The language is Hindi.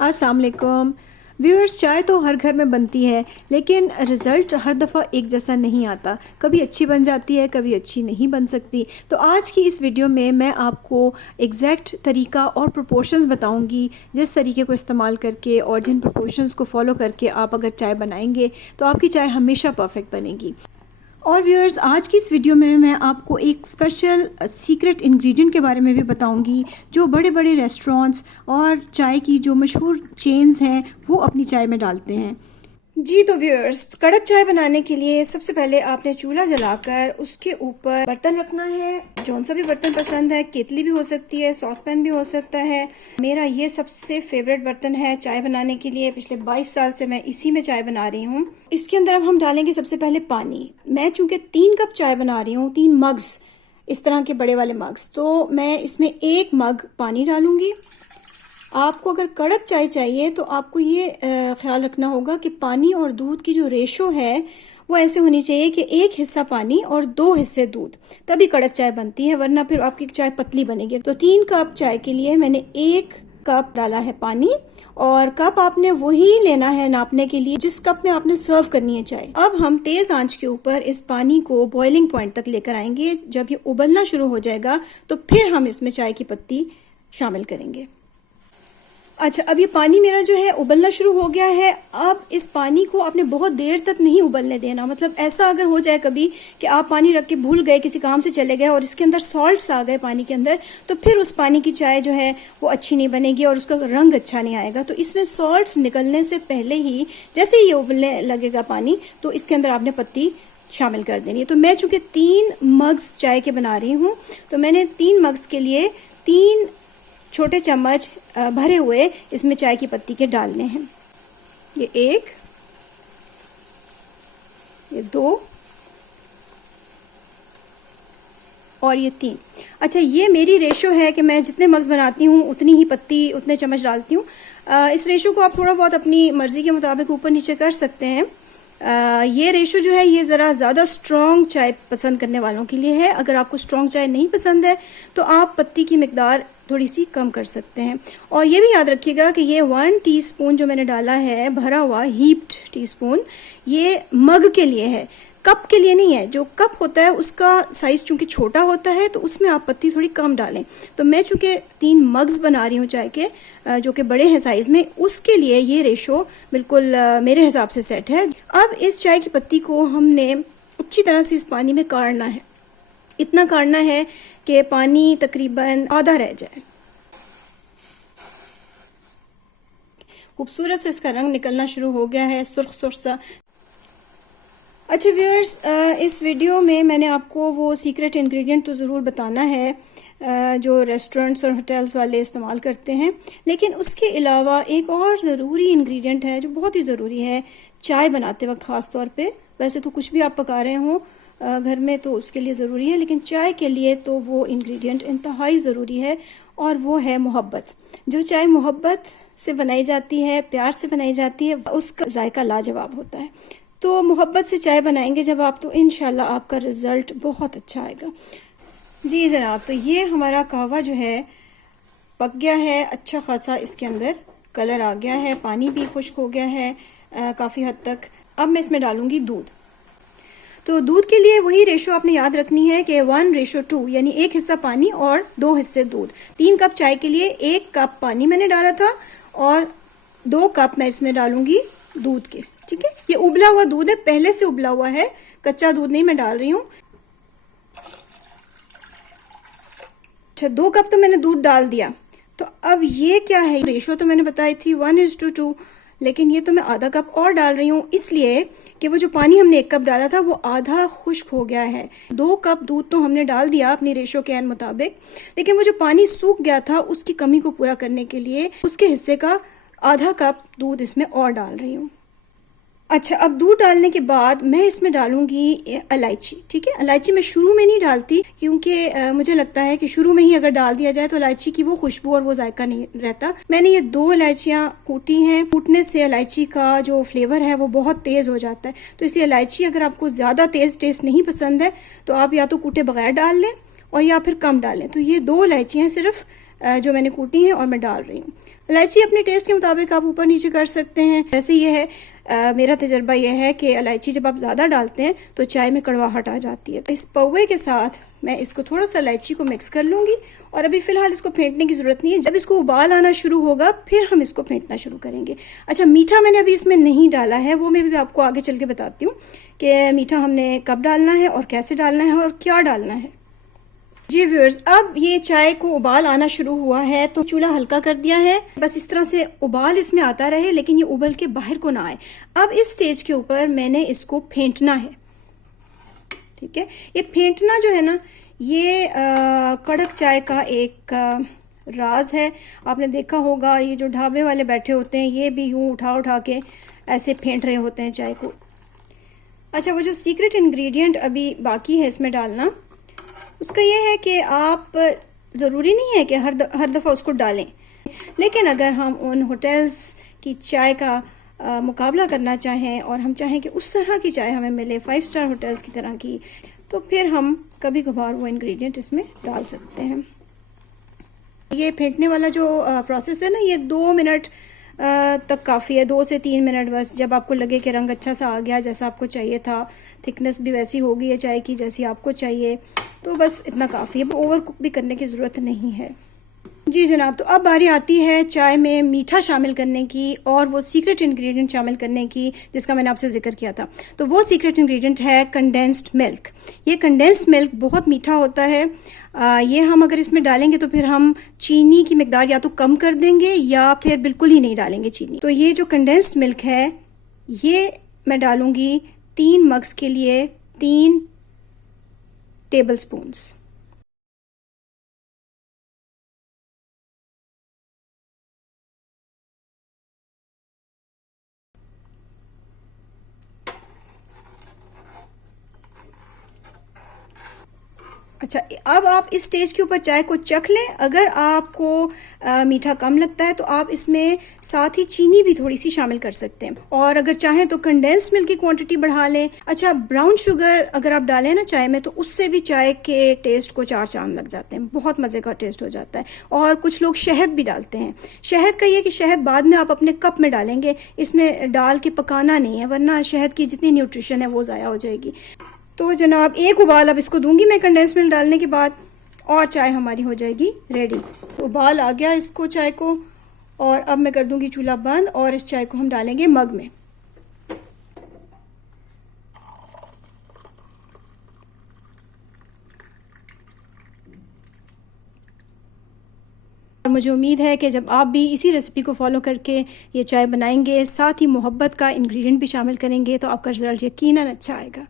अस्सलाम वालेकुम व्यूअर्स। चाय तो हर घर में बनती है, लेकिन रिज़ल्ट हर दफ़ा एक जैसा नहीं आता। कभी अच्छी बन जाती है, कभी अच्छी नहीं बन सकती। तो आज की इस वीडियो में मैं आपको एग्जैक्ट तरीका और प्रोपोर्शंस बताऊंगी, जिस तरीके को इस्तेमाल करके और जिन प्रोपोर्शंस को फॉलो करके आप अगर चाय बनाएंगे तो आपकी चाय हमेशा परफेक्ट बनेगी। और व्यूअर्स, आज की इस वीडियो में मैं आपको एक स्पेशल सीक्रेट इंग्रेडिएंट के बारे में भी बताऊंगी, जो बड़े बड़े रेस्टोरेंट्स और चाय की जो मशहूर चेन्स हैं वो अपनी चाय में डालते हैं। जी तो व्यूअर्स, कड़क चाय बनाने के लिए सबसे पहले आपने चूल्हा जलाकर उसके ऊपर बर्तन रखना है। जौन सा भी बर्तन पसंद है, केतली भी हो सकती है, सॉस पैन भी हो सकता है। मेरा ये सबसे फेवरेट बर्तन है चाय बनाने के लिए। पिछले 22 साल से मैं इसी में चाय बना रही हूँ। इसके अंदर अब हम डालेंगे सबसे पहले पानी। मैं चूंकि 3 कप चाय बना रही हूँ, 3 मग्स, इस तरह के बड़े वाले मग्स, तो मैं इसमें 1 मग पानी डालूंगी। आपको अगर कड़क चाय चाहिए तो आपको ये ख्याल रखना होगा कि पानी और दूध की जो रेशो है वो ऐसे होनी चाहिए कि 1 हिस्सा पानी और 2 हिस्से दूध, तभी कड़क चाय बनती है, वरना फिर आपकी चाय पतली बनेगी। तो 3 कप चाय के लिए मैंने 1 कप डाला है पानी, और कप आपने वही लेना है नापने के लिए जिस कप में आपने सर्व करनी है चाय। अब हम तेज आंच के ऊपर इस पानी को बॉइलिंग पॉइंट तक लेकर आएंगे। जब ये उबलना शुरू हो जाएगा तो फिर हम इसमें चाय की पत्ती शामिल करेंगे। अच्छा, अब ये पानी मेरा जो है उबलना शुरू हो गया है। अब इस पानी को आपने बहुत देर तक नहीं उबलने देना। मतलब ऐसा अगर हो जाए कभी कि आप पानी रख के भूल गए, किसी काम से चले गए और इसके अंदर सॉल्ट्स आ गए पानी के अंदर, तो फिर उस पानी की चाय जो है वो अच्छी नहीं बनेगी और उसका रंग अच्छा नहीं आएगा। तो इसमें सॉल्ट्स निकलने से पहले ही, जैसे ही ये उबलने लगेगा पानी, तो इसके अंदर आपने पत्ती शामिल कर देनी है। तो मैं चूंकि 3 मग्स चाय के बना रही हूँ, तो मैंने 3 मग्स के लिए 3 छोटे चम्मच भरे हुए इसमें चाय की पत्ती के डालने हैं। ये 1, ये 2 और ये 3। अच्छा, ये मेरी रेशो है कि मैं जितने मग्स बनाती हूँ उतनी ही पत्ती, उतने चम्मच डालती हूँ। इस रेशो को आप थोड़ा बहुत अपनी मर्जी के मुताबिक ऊपर नीचे कर सकते हैं। ये रेशो जो है ये ज़रा ज़्यादा स्ट्रॉन्ग चाय पसंद करने वालों के लिए है। अगर आपको स्ट्रॉन्ग चाय नहीं पसंद है तो आप पत्ती की मिकदार थोड़ी सी कम कर सकते हैं। और ये भी याद रखिएगा कि ये 1 टीस्पून जो मैंने डाला है भरा हुआ हीप्ड टीस्पून, ये मग के लिए है, कप के लिए नहीं है। जो कप होता है उसका साइज चूंकि छोटा होता है तो उसमें आप पत्ती थोड़ी कम डालें। तो मैं चूंकि 3 मग्स बना रही हूँ चाय के, जो कि बड़े हैं साइज में, उसके लिए ये रेशो बिल्कुल मेरे हिसाब से सेट है। अब इस चाय की पत्ती को हमने अच्छी तरह से इस पानी में काढ़ना है। इतना काढ़ना है कि पानी तकरीबन आधा रह जाए। खूबसूरत से इसका रंग निकलना शुरू हो गया है, सुर्ख सुर्ख सा। अच्छा व्यूअर्स, इस वीडियो में मैंने आपको वो सीक्रेट इंग्रेडिएंट तो ज़रूर बताना है जो रेस्टोरेंट्स और होटल्स वाले इस्तेमाल करते हैं, लेकिन उसके अलावा एक और ज़रूरी इंग्रेडिएंट है जो बहुत ही ज़रूरी है चाय बनाते वक्त ख़ास तौर पे। वैसे तो कुछ भी आप पका रहे हो घर में तो उसके लिए ज़रूरी है, लेकिन चाय के लिए तो वो इंग्रेडिएंट इंतहाई ज़रूरी है, और वो है मोहब्बत। जो चाय मोहब्बत से बनाई जाती है, प्यार से बनाई जाती है, उसका जायका लाजवाब होता है। तो मोहब्बत से चाय बनाएंगे जब आप, तो इंशाल्लाह आपका रिजल्ट बहुत अच्छा आएगा। जी जनाब, तो ये हमारा कहवा जो है पक गया है अच्छा खासा, इसके अंदर कलर आ गया है, पानी भी खुश्क हो गया है काफ़ी हद तक। अब मैं इसमें डालूंगी दूध। तो दूध के लिए वही रेशो आपने याद रखनी है कि 1:2, यानी 1 हिस्सा पानी और 2 हिस्से दूध। 3 कप चाय के लिए 1 कप पानी मैंने डाला था और 2 कप मैं इसमें डालूंगी दूध के। ठीक है, ये उबला हुआ दूध है, पहले से उबला हुआ है, कच्चा दूध नहीं मैं डाल रही हूँ। अच्छा, 2 कप तो मैंने दूध डाल दिया। तो अब ये क्या है, रेशो तो मैंने बताई थी 1:2, लेकिन ये तो मैं आधा कप और डाल रही हूँ, इसलिए कि वो जो पानी हमने 1 कप डाला था वो आधा खुश्क हो गया है। 2 कप दूध तो हमने डाल दिया अपनी रेशो के मुताबिक, लेकिन वो जो पानी सूख गया था उसकी कमी को पूरा करने के लिए उसके हिस्से का आधा कप दूध इसमें और डाल रही हूँ। अच्छा, अब दूध डालने के बाद मैं इसमें डालूंगी इलायची। ठीक है, इलायची मैं शुरू में नहीं डालती क्योंकि मुझे लगता है कि शुरू में ही अगर डाल दिया जाए तो इलायची की वो खुशबू और वो जायका नहीं रहता। मैंने ये 2 इलायचियां कूटी हैं। कूटने से इलायची का जो फ्लेवर है वो बहुत तेज हो जाता है, तो इसलिए इलायची अगर आपको ज्यादा तेज टेस्ट नहीं पसंद है तो आप या तो कूटे बगैर डाल लें और या फिर कम डालें। तो ये 2 इलायचियां सिर्फ जो मैंने कूटी हैं और मैं डाल रही हूँ। इलायची अपने टेस्ट के मुताबिक आप ऊपर नीचे कर सकते हैं। वैसे ये है मेरा तजर्बा यह है कि इलायची जब आप ज़्यादा डालते हैं तो चाय में कड़वाहट आ जाती है। तो इस पौवे के साथ मैं इसको थोड़ा सा इलायची को मिक्स कर लूँगी और अभी फ़िलहाल इसको फेंटने की ज़रूरत नहीं है। जब इसको उबाल आना शुरू होगा फिर हम इसको फेंटना शुरू करेंगे। अच्छा, मीठा मैंने अभी इसमें नहीं डाला है, वो मैं भी आपको आगे चल के बताती हूँ कि मीठा हमने कब डालना है और कैसे डालना है और क्या डालना है। जी व्यूअर्स, अब ये चाय को उबाल आना शुरू हुआ है तो चूल्हा हल्का कर दिया है। बस इस तरह से उबाल इसमें आता रहे लेकिन ये उबल के बाहर को ना आए। अब इस स्टेज के ऊपर मैंने इसको फेंटना है। ठीक है, ये फेंटना जो है ना, ये कड़क चाय का एक राज है। आपने देखा होगा ये जो ढाबे वाले बैठे होते हैं ये भी यूं उठा उठा के ऐसे फेंट रहे होते हैं चाय को। अच्छा, वो जो सीक्रेट इंग्रेडिएंट अभी बाकी है इसमें डालना, उसका ये है कि आप ज़रूरी नहीं है कि हर दफ़ा उसको डालें, लेकिन अगर हम उन होटल्स की चाय का मुकाबला करना चाहें और हम चाहें कि उस तरह की चाय हमें मिले 5 स्टार होटल्स की तरह की, तो फिर हम कभी कभार वो इंग्रेडिएंट इसमें डाल सकते हैं। ये फेंटने वाला जो प्रोसेस है ना, ये 2 मिनट तक काफ़ी है, 2 से 3 मिनट बस। जब आपको लगे कि रंग अच्छा सा आ गया जैसा आपको चाहिए था, थिकनेस भी वैसी हो गई है चाय की जैसी आपको चाहिए, तो बस इतना काफ़ी है। ओवर कुक भी करने की ज़रूरत नहीं है। जी जनाब, तो अब बारी आती है चाय में मीठा शामिल करने की और वो सीक्रेट इंग्रेडिएंट शामिल करने की जिसका मैंने आपसे जिक्र किया था। तो वो सीक्रेट इंग्रेडिएंट है कंडेंस्ड मिल्क। ये कंडेंस्ड मिल्क बहुत मीठा होता है। ये हम अगर इसमें डालेंगे तो फिर हम चीनी की मिकदार या तो कम कर देंगे या फिर बिल्कुल ही नहीं डालेंगे चीनी। तो ये जो कंडेंस्ड मिल्क है ये मैं डालूंगी 3 मग्स के लिए 3 टेबल स्पून्स। अच्छा, अब आप इस स्टेज के ऊपर चाय को चख लें। अगर आपको मीठा कम लगता है तो आप इसमें साथ ही चीनी भी थोड़ी सी शामिल कर सकते हैं, और अगर चाहें तो कंडेंस मिल्क की क्वांटिटी बढ़ा लें। अच्छा, ब्राउन शुगर अगर आप डालें ना चाय में तो उससे भी चाय के टेस्ट को 4 चांद लग जाते हैं, बहुत मज़े का टेस्ट हो जाता है। और कुछ लोग शहद भी डालते हैं। शहद का ये कि शहद बाद में आप अपने कप में डालेंगे, इसमें डाल के पकाना नहीं है, वरना शहद की जितनी न्यूट्रिशन है वो ज़ाया हो जाएगी। तो जनाब, एक उबाल अब इसको दूंगी मैं कंडेंस मिल्क डालने के बाद और चाय हमारी हो जाएगी रेडी। उबाल आ गया इसको चाय को, और अब मैं कर दूंगी चूल्हा बंद और इस चाय को हम डालेंगे मग में। और मुझे उम्मीद है कि जब आप भी इसी रेसिपी को फॉलो करके ये चाय बनाएंगे, साथ ही मोहब्बत का इंग्रेडिएंट भी शामिल करेंगे, तो आपका रिजल्ट यकीनन अच्छा आएगा।